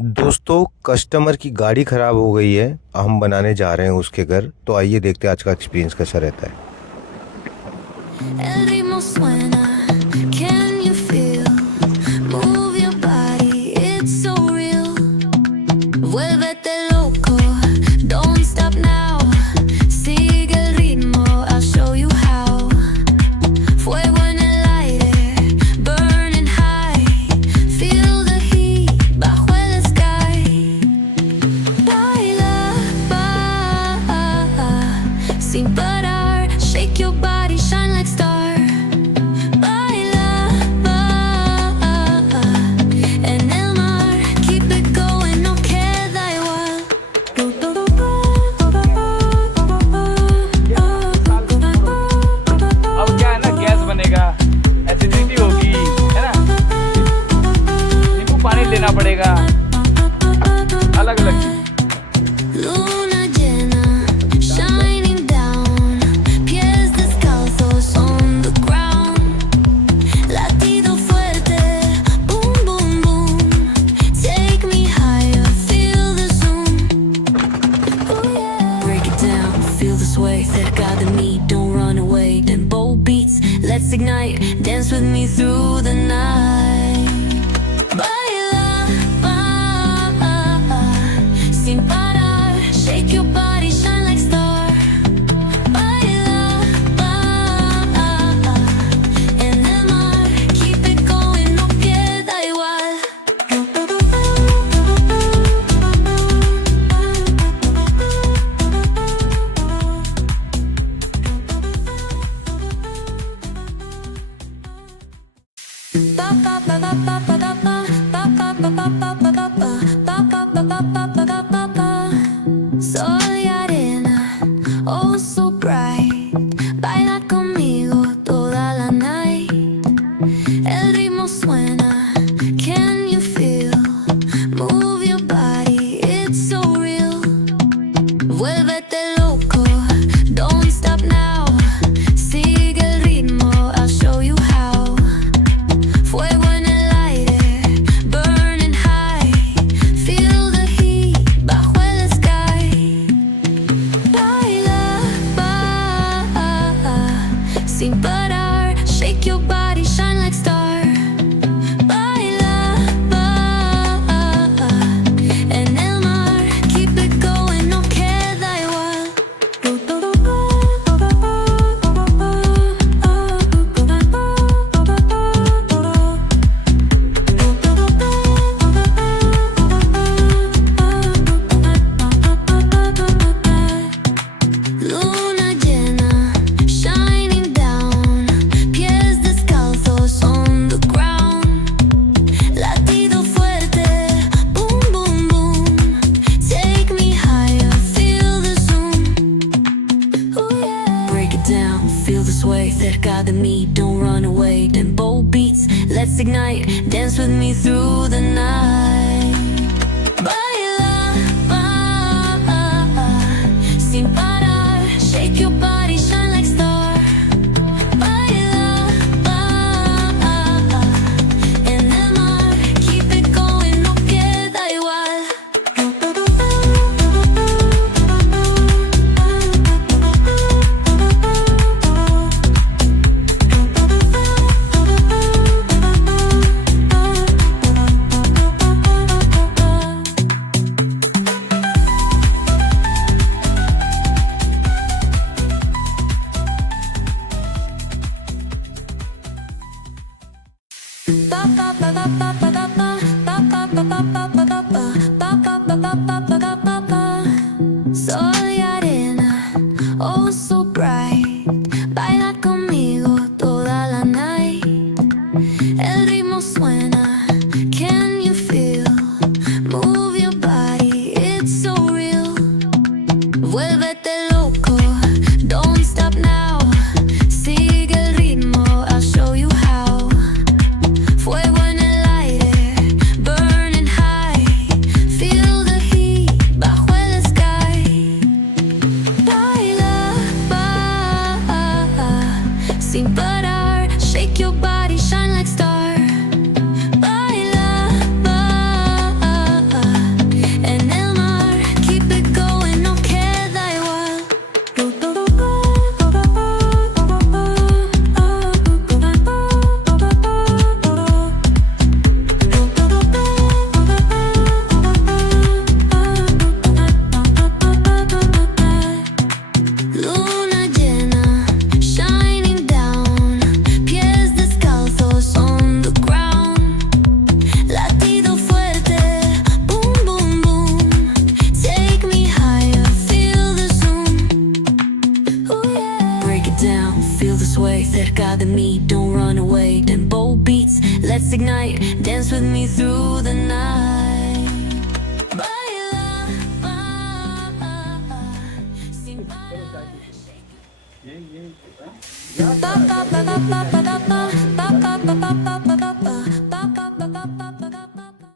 दोस्तों, कस्टमर की गाड़ी ख़राब हो गई है। हम बनाने जा रहे हैं उसके घर। तो आइए देखते हैं आज का एक्सपीरियंस कैसा रहता है। El ritmo suena, can you feel? Move your body, it's so real. Vuélvete loco, don't stop now. Sigue el ritmo, I'll show you how. Fuego en el aire, burning high. Feel the heat bajo el sky. Baila, sin parar, shake your body, shine like star. लेना पड़ेगा अलग अलग चीज। Luna llena, shining down, pies descalzos on the ground. Latido fuerte, boom boom boom. Take me higher, feel the zoom. Oh yeah. Break it down, feel the sway. Cerca de mí, don't run away. Tempo beats, let's ignite. Dance with me through the night. Sin parar, shake your body, shine like star. Baila, en el mar, keep it going, no queda igual. Pa pa pa pa pa pa pa pa pa pa pa pa pa pa pa. Sol y arena, oh so bright. Baila conmigo toda la night. El ritmo suena, can you feel? Move your body, it's so real. Vuélvete loco, don't stop now. Sigue el ritmo, I'll show you how. Fuego en el aire, burning high. Feel the heat bajo el sky. Sin parar, shake your body, shine like star. Baila, en el mar, keep it going, no queda igual. Luna llena, shining down, pies descalzos on the ground. Latido fuerte, boom boom boom. Take me higher, feel the zoom. Oh yeah. Break it down, feel the sway. Cerca de mí, don't run away. Tempo beats, let's ignite. Dance with me through the night. Baila, sin parar, shake your body, shine like star. Baila, en el mar, keep it going, no queda igual. Sol y arena, oh so bright. Baila conmigo toda la night. El ritmo suena, can you feel? Move your body, it's so real. Vuélvete loco, don't stop now. Sigue el ritmo, I'll show you how. Fuego en el aire, burning high. Feel the heat bajo el sky. Baila, sin parar, shake your body, shine like star. Baila, cerca de mí, don't run away. Tempo beats, let's ignite, dance with me through the night. Baila, sing, ba ba ba ba ba.